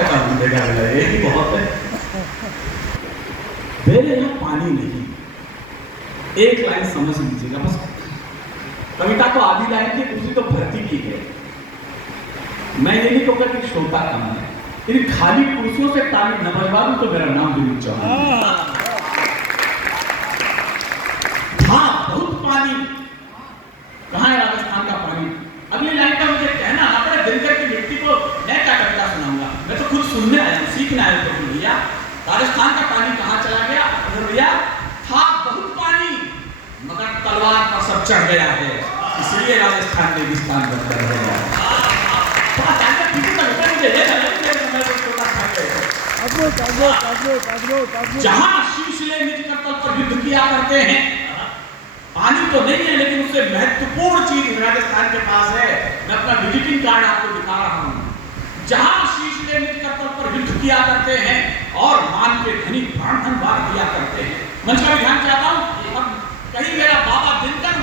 कहता हूँ बेटा बेटा एक ही बहुत है। मेरे यहाँ पानी नहीं, एक लाइन समझ लीजिएगा बस। कविता तो आधी लाइन की, दूसरी तो भर्ती की है। मैं ये नहीं कहूँगा कि श्रोता कम है, लेकिन खाली कुर्सियों से ताली न बजवा दूं तो मेरा नाम दिलीप चौहान। हाँ बहुत पानी, कहाँ है राजस्थान का पानी? अगली लाइन का मुझे कहना ना पड़े, दिनकर की मिट्टी को मैं क्या कविता सुनाऊंगा, मैं तो खुद सुनने आया हूँ, सीखने आया हूँ। भैया राजस्थान का पानी कहाँ चला गया? भैया था बहुत पानी मगर तलवार पर सब चढ़ गया है, इसलिए राजस्थान रेगिस्तान बनकर रह गया। जहां शीशले निज करतल पर युद्ध किया करते हैं, पानी तो नहीं है लेकिन उससे महत्वपूर्ण चीज राजस्थान के पास है। मैं अपना विजिटिंग कार्ड आपको दिखा रहा हूं। जहां शीशले निज करतल पर युद्ध किया करते हैं और मान के धनी प्राण धन बार दिया करते हैं। मंच का भी ध्यान चाहता हूं, अब कहीं मेरा बाबा दिनकर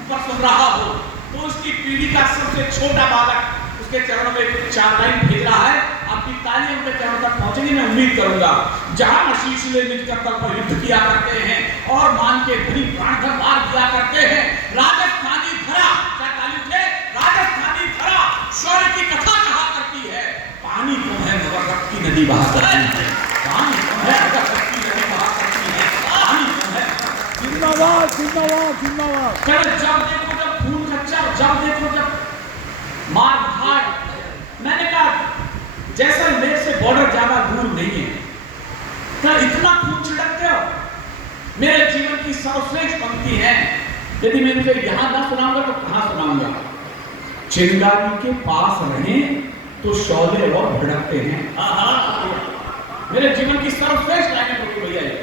ऊपर सुन रहा हो तो उसकी पीढ़ी का सबसे छोटा बालक उसके चरणों में 4 लाइन भेज रहा है, आपकी ताली उनके चरणों तक पहुंचेगी मैं उम्मीद करूंगा। जहां शीशले निज करतल पर युद्ध किया करते हैं और मान के धनी प्राण धन बार दिया करते हैं, राजस्थानी धरा, क्या ताली उठे, राजस्थानी धरा शौर्य की कथा कहा करती है। पानी कौन है मगर रक्त की नदी बहा करती है, पानी कौन है मगर रक्त की नदी बहा करती है, पानी कौन है। जिंदाबाद जिंदाबाद जिंदाबाद। जब देखो जब खून कच्चा, जब देखो जब मार धाड़। मैंने कहा जैसलमेर से बॉर्डर ज्यादा दूर नहीं है, क्या इतना खून छिड़कते हो? मेरे जीवन की सर्वश्रेष्ठ पंक्ति है, यदि मैं इसे यहां ना सुनाऊंगा तो कहां सुनाऊंगा? चिंगारी के पास रहें तो शौले और भड़कते हैं। मेरे जीवन की सर्वश्रेष्ठ लाइनें बोली भैया ये।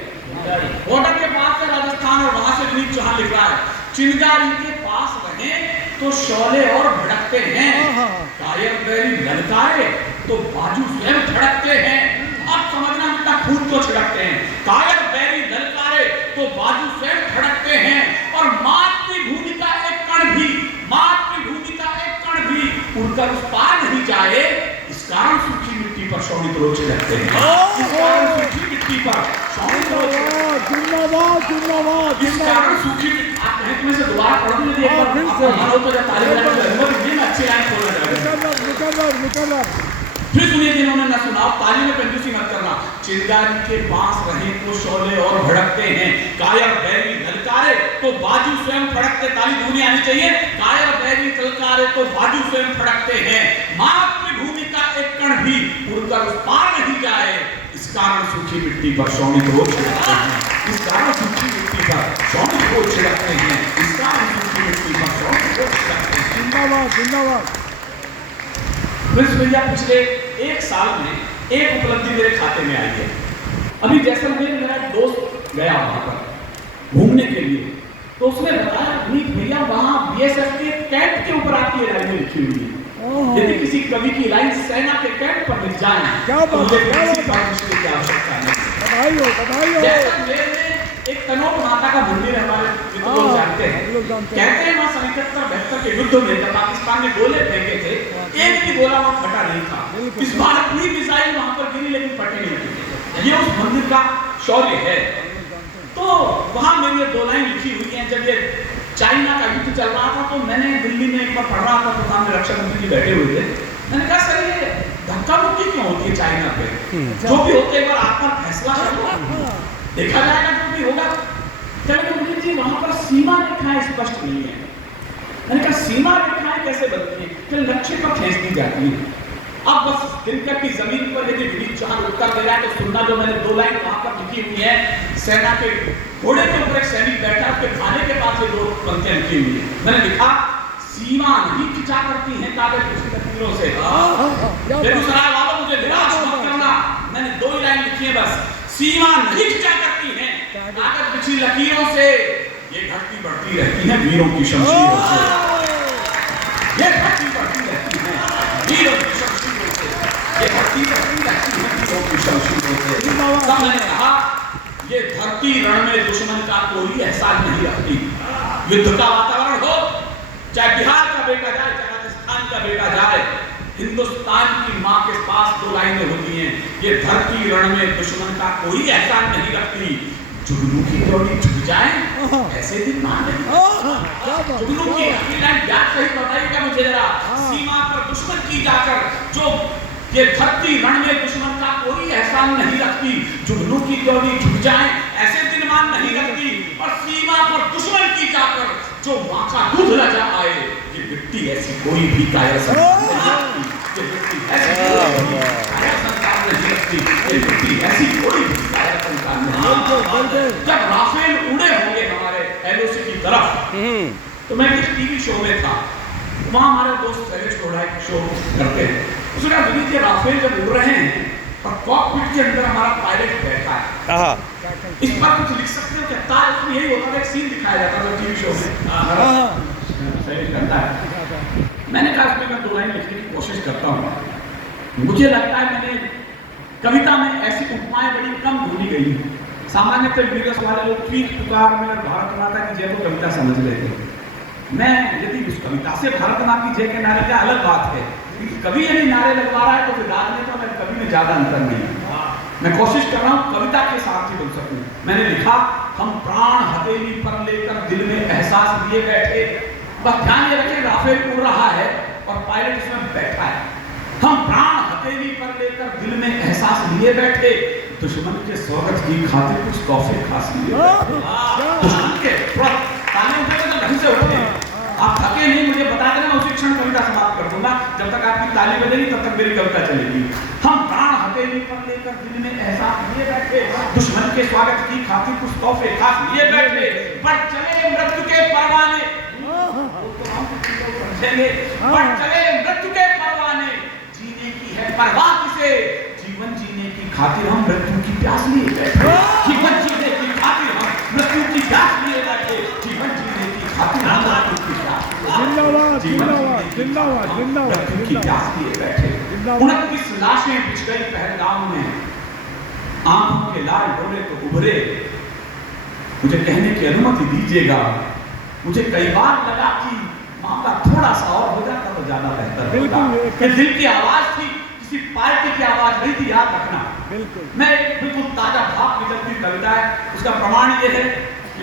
बॉर्डर के पास है राजस्थान और वहां से दिलीप चौहान लिख रहा है, चिंगारी के पास रहें तो शौले और भड़कते हैं, कायर बैरी ललकारे तो बाजू स्वयं धड़कते हैं। अब समझना कितना खून क्यों छिड़कते हैं। कायर बैरी ललकारे तो बाजू स्वयं धड़कते हैं और मातृभूमि का एक कण भी, मातृभूमि का एक कण भी उड़कर उस पार नहीं जाए, इस कारण सूखी मिट्टी पर शोणित रोग छिड़कते हैं। इस कारण सूखी मिट्टी पर शोणित रोग, जिंदाबाद जिंदाबाद इस कारण सूखी मिट्टी। आप कहें तुम्हें से दोबारा पढ़ दूं यदि एक बार आपको मन हो तो जब ताली बजाने की हिम्मत नहीं, मैं अच्छी लाइन खोलना चाहूंगा। फिर सुनिए जिन्होंने न सुना, ताली में कंजूसी मत करना। चिंगारी के पास रहे तो शौले और भड़कते हैं, कायर बैरी ललकारे तो बाजू स्वयं फड़कते। ताली धुनी आनी चाहिए। कायर बैरी ललकारे तो बाजू स्वयं फड़कते हैं, मातृभूमि का एक कण भी उड़कर उस पार नहीं जाए, इस कारण सूखी मिट्टी पर शोणित रोग छिड़कते हैं, इस कारण सूखी मिट्टी पर शोणित रोग छिड़कते हैं, इस कारण सूखी मिट्टी पर शोणित रोग छिड़कते हैं। जिंदाबाद जिंदाबाद। भैया पिछले 1 साल में एक उपलब्धि मेरे खाते में आई है। अभी जैसलमेर मेरा एक दोस्त गया वहां पर घूमने के लिए, तो उसने बताया नीत भैया वहां बीएसएफ के कैंप के ऊपर आपकी लाइन लिखी हुई है, यदि किसी कवि की लाइन सेना के कैंप पर लिख जाए तो मुझे किसी परमिशन की आवश्यकता नहीं। बधाई हो बधाई हो। जैसलमेर में एक कनौट माता का मंदिर है, हमारे मित्र लोग जानते हैं। कहते हैं वहां 77-72 के युद्ध में जब पाकिस्तान ने गोले फेंके थे, एक भी गोला वहां फटा नहीं था। इस बार अपनी मिसाइल वहां पर गिरी लेकिन फटी नहीं थी। ये उस मंदिर का शौर्य है। तो वहां मेरी 2 लाइन लिखी हुई है। जब ये चाइना का युद्ध चल रहा था तो मैंने दिल्ली में एक बार पढ़ रहा था, तो सामने रक्षा मंत्री जी बैठे हुए थे। मैंने कहा सर ये धक्का मुक्की क्यों होती है चाइना पे? जो भी होते एक बार आप पर फैसला करो, देखा जाएगा जो भी होगा। चलिए जी वहां पर सीमा रेखाएं स्पष्ट नहीं है। मैंने कहा सीमा रेखाएं कैसे बनती है? फिर लक्ष्य पर खींच दी जाती है। अब बस दिनकर की जमीन पर यदि दिलीप चौहान उत्तर दे रहा है तो सुनना, जो मैंने 2 लाइन वहां पर लिखी हुई है। सेना के घोड़े के ऊपर एक सैनिक बैठा, उसके खाने के पास ये 2 पंक्तियां लिखी हुई है। मैंने लिखा सीमा नहीं खिंचा करती है कागज की लकीरों से। बेगूसराय वालों मुझे निराश मत करना, मैंने 2 ही लाइन लिखी है बस। सीमा नहीं खिंचा करती है कागज पिछली लकीरों से, ये घटती बढ़ती रहती है वीरों की शमशीरों से, ये घटती बढ़ती रहती है वीरों की शमशीरों से, ये घटती बढ़ती रहती है वीरों की शमशीरों से। तब मैंने कहा ये धरती रण में दुश्मन का कोई एहसास नहीं रखती। युद्ध का वातावरण हो, चाहे बिहार का बेटा जाए, चाहे राजस्थान का बेटा जाए, हिंदुस्तान की माँ के पास 2 लाइनें होती हैं, ये धरती रण में दुश्मन का कोई एहसान नहीं रखती, जुगनू की डोरी झुक जाए ऐसे दिन मान नहीं। जुगनू की अगली लाइन याद सही बताइएगा मुझे जरा। सीमा पर दुश्मन की जाकर जो ये धरती रण में दुश्मन का कोई एहसान नहीं रखती, जुगनू की डोरी झुक जाए ऐसे दिन मान नहीं रखती, और सीमा पर दुश्मन की जाकर जो मां का दूध रजा आए, ये मिट्टी ऐसी कोई भी कायर संतान नहीं रखती, ये मिट्टी ऐसी कोई भी कायर संतान नहीं रखती, ये मिट्टी ऐसी कोई भी कायर संतान नहीं रखती। जब राफेल उड़े होंगे हमारे एलओसी की तरफ, तो मैं किस टीवी शो में था, वहां हमारे दोस्त शैलेश कोड़ा एक शो करते हैं, उसने कहा विनीत ये राफेल जब उड़ रहे हैं और कॉकपिट के अंदर हमारा पायलट बैठा है, इस पर कुछ लिख सकते हो क्या? तार उसमें यही होता था, एक सीन दिखाया जाता था टीवी शो में, शैलेश करता है। मैंने कहा उसमें मैं 2 लाइन लिखने की कोशिश करता हूँ। मुझे लगता है मैंने कविता में ऐसी उपमाएं बड़ी कम ढूंढी गई हैं। सामान्यतः विकास वाले लोग चीख पुकार में भारत माता की जय को कविता समझ लेते हैं। मैं यदि उस कविता से भारत माता की जय के नारे का अलग बात है, कभी यदि नारे लगवा रहा है तो फिर राजनेता में कभी में ज्यादा अंतर नहीं है। मैं कोशिश कर रहा हूँ कविता के साथ ही बोल सकूं। मैंने लिखा, हम प्राण हथेली पर लेकर दिल में एहसास लिए बैठे, बस ध्यान ये रखें राफेल उड़ रहा है और पायलट इसमें बैठा है, हम प्राण हथेली पर लेकर दिल में एहसास लिए बैठे, दुश्मन के स्वागत की खातिर कुछ तोहफे खास लिए। दुश्मन के ताने उठे तो ढंग से उठे, आप थके नहीं, मुझे बता देना, मैं उसी क्षण कविता समाप्त कर दूंगा। जब तक आपकी ताली बजेगी तब तक मेरी कविता चलेगी। हम प्राण हथेली पर लेकर दिल में एहसास लिए बैठे, दुश्मन के स्वागत की खातिर कुछ तोहफे खास लिए बैठे, पर चले मृत्यु के परवाने, पर चले मृत्यु के परवाने, जीने की है परवाह किसे, जीवन जीने की खातिर हम मृत्यु की प्यास लिए बैठे, जीवन जीने की खातिर हम मृत्यु की प्यास लिए बैठे, जीवन जीने की खातिर हम मृत्यु की प्यास, जिंदाबाद जिंदाबाद जिंदाबाद जिंदाबाद मृत्यु की प्यास लिए बैठे। 29 लाशें बिछ गई पहलगाम में, आंखों के लाल डोले तो उभरे, मुझे कहने की अनुमति दीजिएगा, मुझे कई बार लगा कि मामला थोड़ा सा और हो जाता तो ज्यादा बेहतर होता। ये दिल की आवाज थी, किसी पार्टी की आवाज नहीं थी, याद रखना। मैं बिल्कुल ताजा भाव निकलती कविता है, उसका प्रमाण ये है कि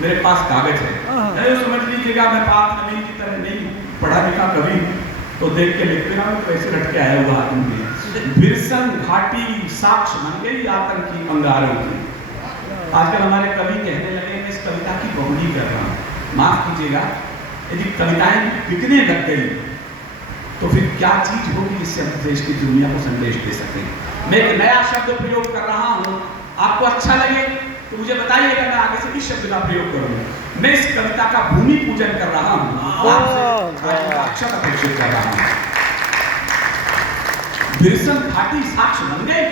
मेरे पास कागज है, नहीं समझ लीजिएगा मैं पाक नबी की तरह नहीं पढ़ा लिखा कभी, तो देख के लिखते ना तो ऐसे रटके आया हुआ आदमी। बिरसन घाटी साक्ष बन गई आतंकी अंगारों की। आजकल हमारे कवि कहने लगे मैं इस कविता की बहुड़ी कर रहा हूँ, माफ कीजिएगा, यदि कविताएं बिकने लग गई तो फिर क्या चीज होगी जिससे हम देश की दुनिया को संदेश दे सकें। मैं एक नया शब्द प्रयोग कर रहा हूँ, आपको अच्छा लगे तो मुझे बताइएगा, मैं आगे से इस शब्द का प्रयोग करूंगा। मैं इस कविता का भूमि पूजन कर रहा हूँ, आपसे अक्षर अपेक्षित कर रहा हूँ। बिरसन घाटी साक्ष बन गए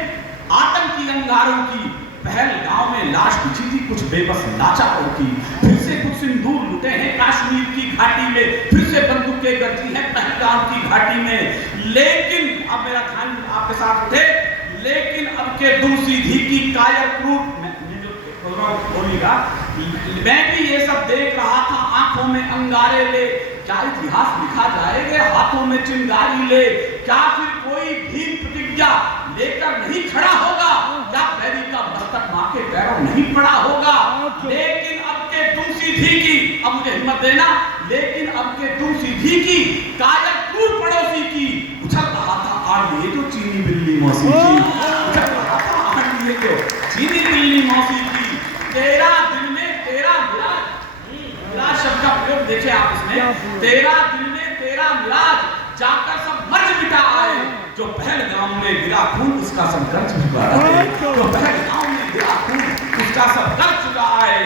आतंकी अंगारों की, पहलगाम में लाश बिछी थी कुछ बेबस लाचारों की, फिर से कुछ सिंदूर लुटे हैं कश्मीर की घाटी में, फिर से बंदूकें गरजी हैं पहलगाम की घाटी में, लेकिन अब मेरा ध्यान आपके साथ उठे, लेकिन अब के दूसीधी की कायर क्रूर, बोलिएगा, मैं भी ये सब देख रहा था आंखों में अंगारे ले, क्या इतिहास लिखा जाएगा हाथों में चिंगारी ले, क्या फिर कोई भी प्रतिज्ञा लेकर नहीं खड़ा होगा, क्या बैरी का मस्तक मां के पैरों नहीं पड़ा होगा, लेकिन अब के दूसीधी की, अब मुझे हिम्मत देना, लेकिन अब के दूसीधी की कायर क्रूर पड़ोसी की, उछल रहा था आड़ लिए जो चीनी बिल्ली मौसी की, उछल रहा था आड़ लिए जो चीनी बिल्ली मौसी की, तेरा दिल में तेरा मिराज शब्द का प्रयोग देखे आप इसमें, तेरा दिल में तेरा मिराज जाकर सब मर्ज मिटा आए, जो पहलगाम में गिरा खून उसका सब कर चुका है, जो पहलगाम में गिरा खून उसका सब कर चुका है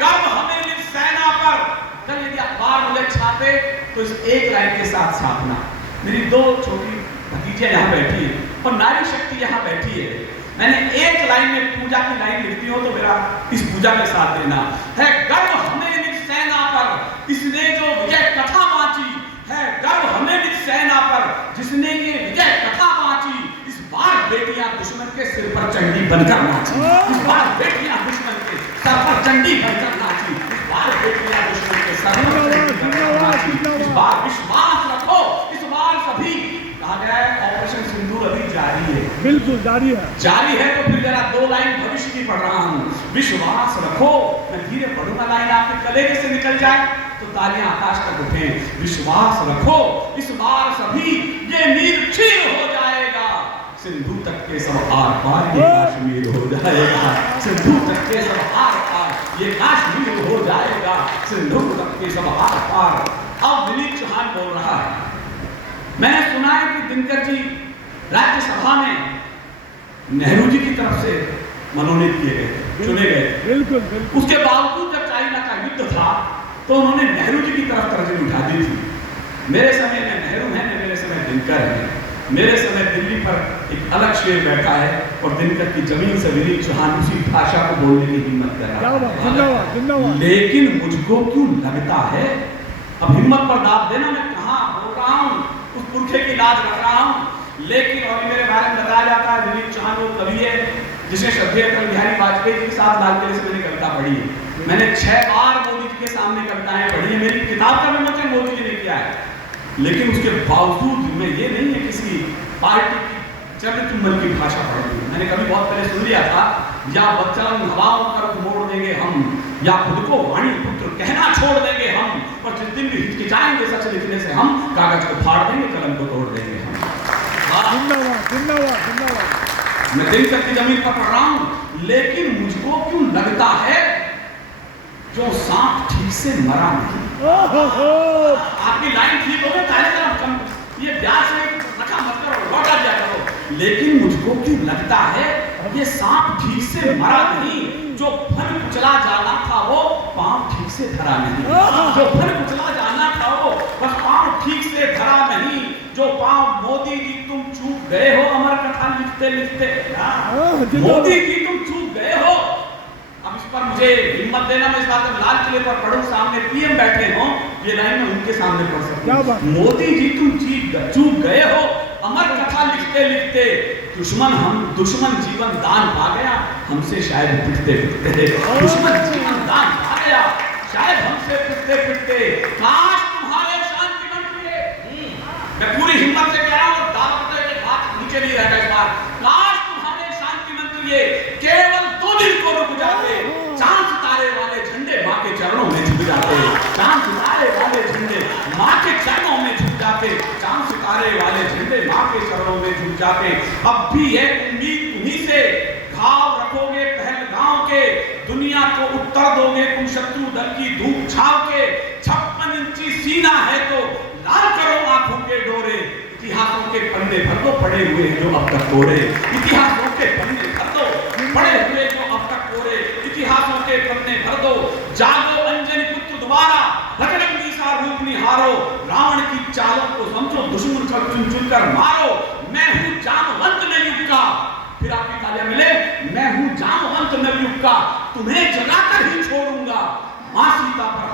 गर्व हमें निज सेना पर। कल यदि अखबार मुझे छापे तो इस एक लाइन के साथ छापना। मेरी 2 छोटी भतीजियां यहाँ बैठी है और नारी शक्ति यहाँ बैठी है, मैंने एक लाइन में पूजा की लाइन लिखती हूँ तो मेरा इस पूजा के साथ देना है, गर्व हमें निज सेना पर इसने जो विजय कथा बांची है, गर्व हमें निज सेना पर जिसने ये विजय कथा बांची, इस बार बेटियां दुश्मन के सिर पर चंडी बनकर नाची, इस बार बेटियां दुश्मन के सर पर चंडी बनकर नाची, इस बार बेटियां दुश्मन के सर पर चंडी बनकर नाची, इस बार विश्वास रखो, इस बार सभी, कहा गया है ऑपरेशन सिंदूर अभी जारी है, बिल्कुल जारी है। जारी है तो फिर जरा 2 लाइन भविष्य की पढ़ रहा हूं। विश्वास रखो, मैं धीरे पढ़ूंगा, लाइन आपके कलेजे से निकल जाए तो तालियां आकाश तक उठे। विश्वास रखो, इस बार सभी ये नीर क्षीण हो जाएगा, सिंधु तक के सब आर पार ये कश्मीर हो जाएगा, सिंधु तक के सब आर पार ये कश्मीर हो जाएगा, सिंधु तक के सब आर पार। अब विनीत चौहान बोल रहा है। मैंने सुना है कि दिनकर जी राज्यसभा में नेहरू जी की तरफ से मनोनीत किए गए, चुने गए। बिल्कुल बिल्कुल। उसके बावजूद जब चाइना का युद्ध था तो उन्होंने नेहरू जी की तरफ तरजीह उठा दी थी। मेरे समय में नेहरू है, मेरे समय दिनकर है। मेरे समय दिल्ली पर एक अलग शेर बैठा है और दिनकर की जमीन से विनीत चौहान उसी भाषा को बोलने की हिम्मत कर रहा है। लेकिन मुझको क्यों लगता है, अब हिम्मत पर दाब देना, मैं कहाँ बोल रहा हूँ, उस पुरखे की लाज रख रहा हूँ। लेकिन अभी मेरे बारे में बताया जाता है विनीत चौहान वो कवि है जिसे श्रद्धेय अटल बिहारी वाजपेयी जी के साथ लाल किले से मैंने कविता पढ़ी है। मैंने 6 बार मोदी जी के सामने कविताएं पढ़ी है। मेरी किताब का विमोचन मोदी जी ने किया है, लेकिन उसके बावजूद मैं ये नहीं है किसी पार्टी की चरित्रमल की भाषा पढ़ रही हूँ। मैंने कभी बहुत पहले सुन लिया था, या बच्चन हवाओं पर मोड़ देंगे हम, या खुद को वाणी पुत्र कहना छोड़ देंगे हम, और जिस दिन भी हिचकिचाएंगे सच लिखने से हम, कागज को फाड़ देंगे, कलम को तोड़ देंगे हम। जिंदाबाद जिंदाबाद जिंदाबाद। मैं दिनकर की जमीन पर पढ़ रहा हूं, लेकिन मुझको क्यों लगता है जो सांप ठीक से मरा नहीं। आपकी लाइन ठीक हो गई, ताले तरफ कम, ये ब्याज से रखा मत करो, लौटा दिया करो। लेकिन मुझको क्यों लगता है ये सांप ठीक से मरा नहीं, जो फन कुचला जाना था वो पांव ठीक से धरा नहीं, जो फन कुचला जाना था वो बस पांव ठीक से धरा नहीं, जो पांव मोदी जी तुम चूक गए हो अमर कथा लिखते लिखते, मोदी जी तुम चूक गए हो। अब इस पर मुझे हिम्मत देना, मैं इस बात में लाल किले पर पढ़ूं, सामने पीएम बैठे हो, ये लाइन मैं उनके सामने पढ़ सकता हूं। मोदी जी तुम चूक गए हो अमर कथा लिखते लिखते, दुश्मन जीवन दान पा गया हमसे शायद पिटते पिटते, दुश्मन जीवन दान पा गया शायद हमसे पिटते पिटते, काश तुम्हारे शांति मंत्री, मैं पूरी हिम्मत से कह रहा हूं, दावत के हाथ नीचे नहीं रहेगा इस बार, काश तुम्हारे शांति मंत्री केवल 2 दिन को रुक जाते, चांद सितारे वाले झंडे मां के चरणों में झुक जाते, चांद सितारे वाले झंडे मां के चरणों में झुक जाते, चांद सितारे वाले झंडे मां के चरणों में झुक जाते। अब भी है उम्मीद तुम्हीं से, घाव रखोगे पहलगांव के, दुनिया को उत्तर दोगे तुम शत्रु दल की धूप छाव के, 56 इंची सीना है तो लाल करो आंखों के डोरे, इतिहासों के पन्ने भर दो पड़े हुए जो अब तक कोरे, इतिहासों के पन्ने भर दो पड़े हुए जो अब तक कोरे, इतिहासों के पन्ने भर दो, जागो अंजनी पुत्र दोबारा, बजरंगी सा रूप निहारो, रावण की चालों को समझो, दुश्मन को चुन चुन कर मारो, मैं हूं जामवंत नवयुग का, फिर आपकी तालियां मिले, मैं हूं जामवंत नवयुग का, तुम्हें जगाकर ही छोड़ूंगा, मां सीता पर